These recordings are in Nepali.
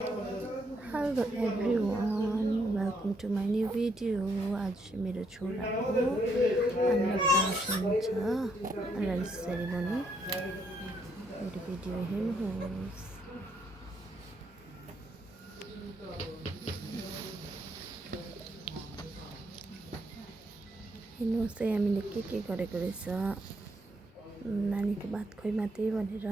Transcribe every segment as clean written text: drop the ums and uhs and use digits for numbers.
Hello everyone, welcome to my new video. आज मेरो छोराको अन्नप्राशन छ, राइस सेरेमनी। मेरो भिडियो हेर्नुहोस्। हेर्नुहोस् है हामीले के गरेको रहेछ। नानीको बात खोइ मात्रै भनेर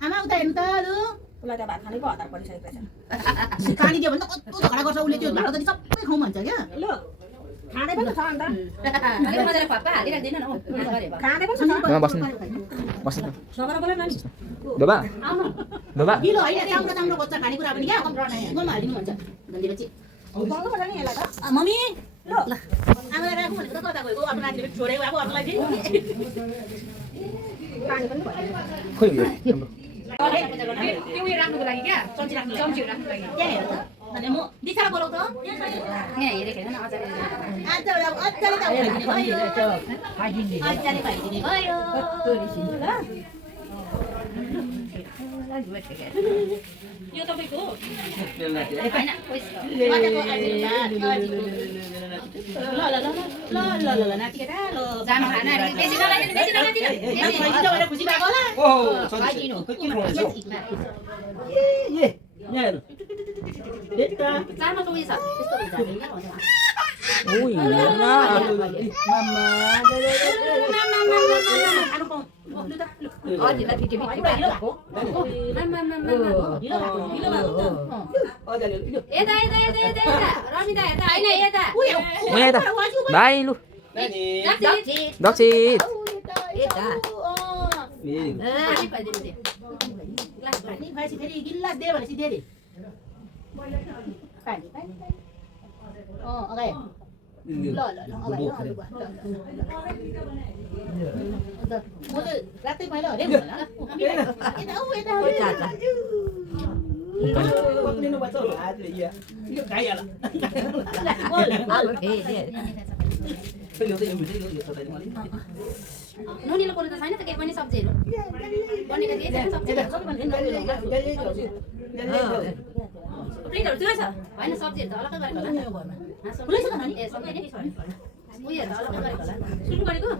आमा उता हेर्नु त लु उसलाई त भात खानेको हतार परिसकेको रहेछ। पानी दियो भने त कस्तो झगडा गर्छ उसले। त्यो भात त सबै खाउँ भन्छ क्या। ल खाँदै पनि छ अन्त मजाले पप्पा हालिराख्दैन न खाँदै पनि छ। बस्नु बस्नु दोबा दोबा गिलो होइन राम्रो राम्रो बच्चा खानेकुरा पनि क्या गोमा हालिदिनु भन्छ भन्दै पछि पाउनु पर्छ नि यसलाई त मम्मी ल आमालाई राख्नु भनेको त कता गएको आफ्नो नानीले छोडेको अब अरूलाई दिनु पानी पनि खोइ त्यो उयो राख्नुको लागि क्या चम्ची राख्नुको लागि त्यहाँ हेर त भने म दिशालाई बोलाउ त यहाँ हेरेको हेर्न अचार अचार त खाइदिने भयो यो तपाईँको नाति केटा खुसी भएको चामलको उयो छ Ui, nó. Nghe ta. Đây luôn. Đọc gì? नुनिलो कोरी त छैन त केही पनि सब्जीहरु बनेको थिए छैन सब्जीहरु प्लेटहरु त्यो छ हैन सब्जीहरु त अलग्गै गरेको होला खुलै छ त नानी ए सबै नै उयो त अलग्गै गरेको होला सुरु गरेको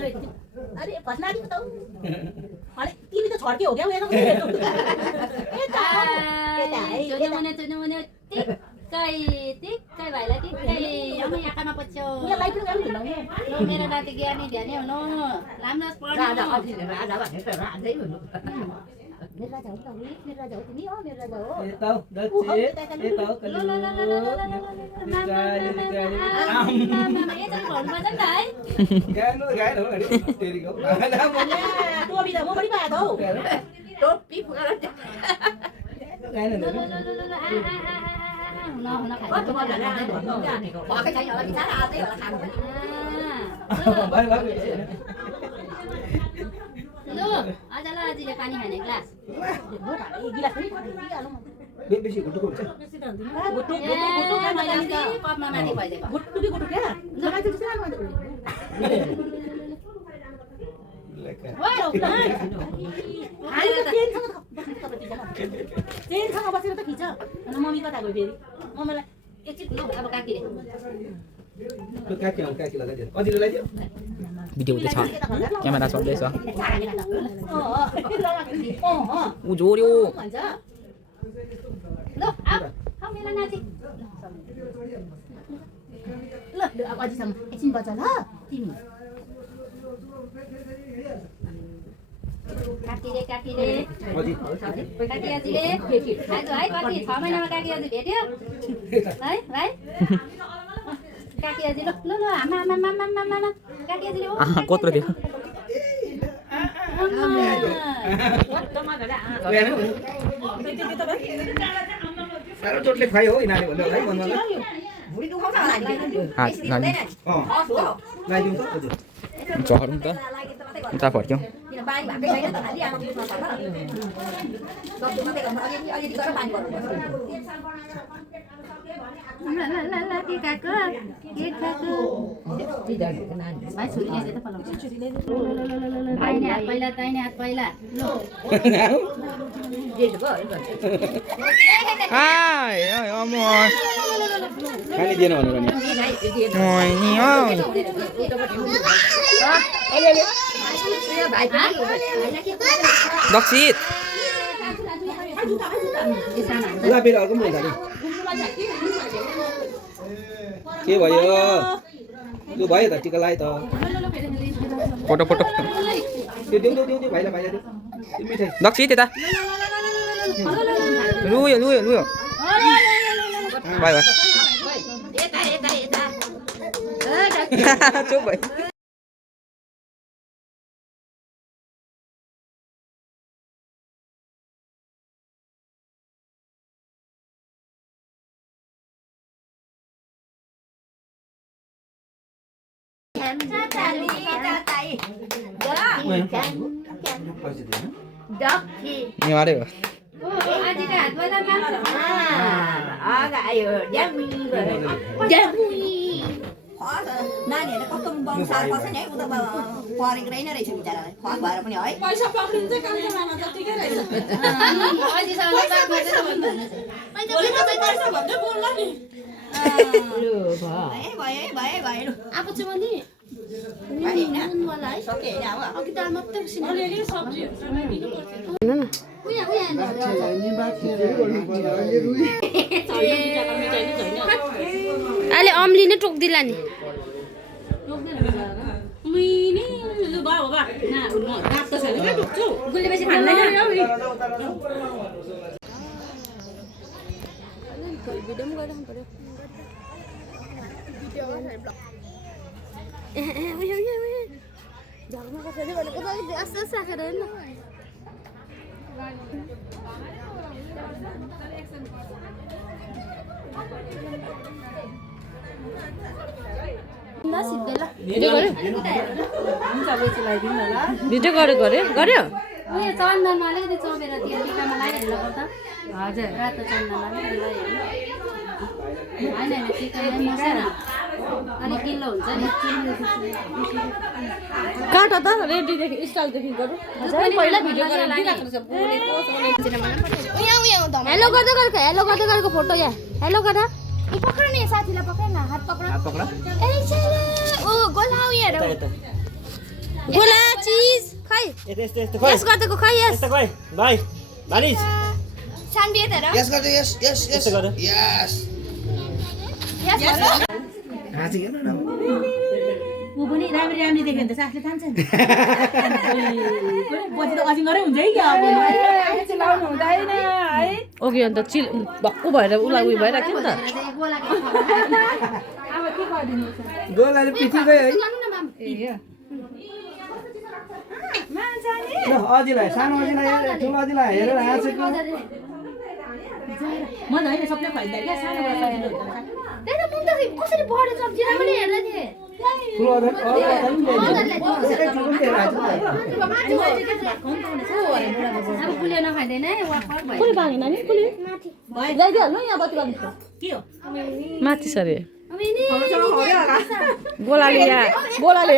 ठीक अरे फसना दी बताऊ अरे तिमी त छड्के हो क्या उयो टिक्कै भाइलाई टिक्कै अब यहाँ आँखामा पछ्यो मेरो नाति ज्ञानी ध्यानै हुनु राम्रो मेरो राजा हो मेरो राजा हो तिमी हो मेरो राजा हो आजलाई आजीले पानी खाने ग्लास गिलास पनि बेसी गुटुको हुन्छ कपमा माथि भइदिएको गुटुकी गुटु क्या लगाइ चाहिँ सानो मान्छे चेनसँग बसेर त खिच अनि मम्मी कता गयो फेरि मम्मीलाई एकछिन अब काकीले Video itu cak. Kamera shot desa. Ujorio. Loh, kamu bilang nanti. Loh, aku aja sama. Izin baca lah, tim. Kaki deh. Kaki aja deh. Ayo, kaki. 6 महिनामा kaki aja भेट्यो. है? Kaki aja lo, mama, kaki aja lo. Kotor dia. Kalau chốt lên phải hối này để lấy còn lại. Này chúng ta Cho đúng ta. Ta phật chứ. Ai ơi ôm rồi. cái này điên rồi này. Ngồi nhiều. Đọc xịt. Ra bên đó có mười cả đi. Kia bây giờ lu bay là chỉ cái like to. Foto. Tiêu bay là bay đi. Đi thầy. Đọc xịt ta. Lui rồi. Bay. Chúc vậy. Nghe mà được. आजीको हातमा त नानीहरूले कस्तो बङ्सार पर्छ नि है उ त परेको रहेन रहेछ बिचरालाई फक भएर पनि है पैसा पक्रिन्छ कान्छामा जतिकै रहेछ भयो आफू चाहिँ भने नुनवाला है सके होइन अब अघि दाल मात्रै उसिने अहिले अम्ली नै टोक्दिला नि झगमा कसैले भनेको त आस्ते आस्ते राखेर होइन भिडियो गर्यो गर्यो उयो चन्दनमा अलिकति चोबेर त्यो टिकामा लगाइहाल्नु पर्छ हजुर रातो चन्दनमा अलिकति लगाइहाल्नु होइन टिकामा मसेर अलिक गिलो हुन्छ नि काट त रेडीदेखि स्टाइलदेखि गरौँ पहिला भिडियो गरेर हेलो गर्दै गरेको फोटो यहाँ हेलो गर्दा पक्र नि साथीलाई पक्र न हात पक्र ओ गोला उयोहरू गोला चिज खै यस गर्दैको खै यस भाइ मानिस सानबिए तर यस गर्दै यस यस यस गर्दै यस यस हाँसी हेर्नु न ऊ पनि राम्री राम्री देख्यो भने त सासले खान्छ नि पछि त अजिङ्गरै हुन्छ है क्या चिलाउनु हुँदैन है ओके अन्त चिल भक्कु भएर उसलाई उयो भइरहेको थियो नि त गोला अब के गरिदिनु गोलाले पिठी गयो है ल अजिलाई सानो अजिलाई ठुलो अजिलाई हेरेर हाँसेको म त होइन सबले खुवाइदिँदा क्या सानो त्यही त म त कसरी बढ्यो सब्जी राम्ररी हेर्दै थिएँ ठुलो अजिलाई अब कुले नखाइँदैन है वाफर भयो कुले भागेन नि कुले ल्याइदिइहाल्नु यहाँ बत्ती बाल्नु के हो माथि सरे अब यिनी गोलाले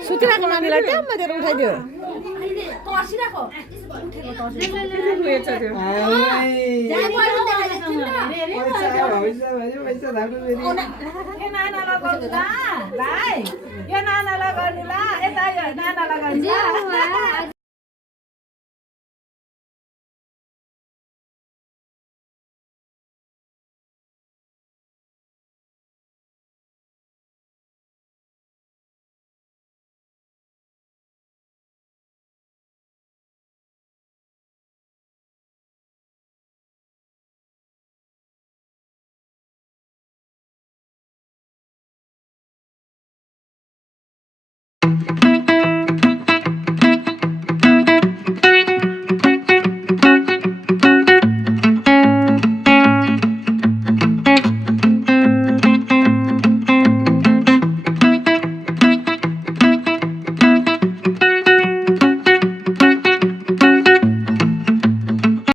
सुतिरहेको नानीलाई ट्याममा दिएर उठाइदियो अहिले तर्सिरहेको उठेको पैसा धाएको फेरि यो नानालाई गर्नु ल यता नानालाई गर्नु तर्सिरहेको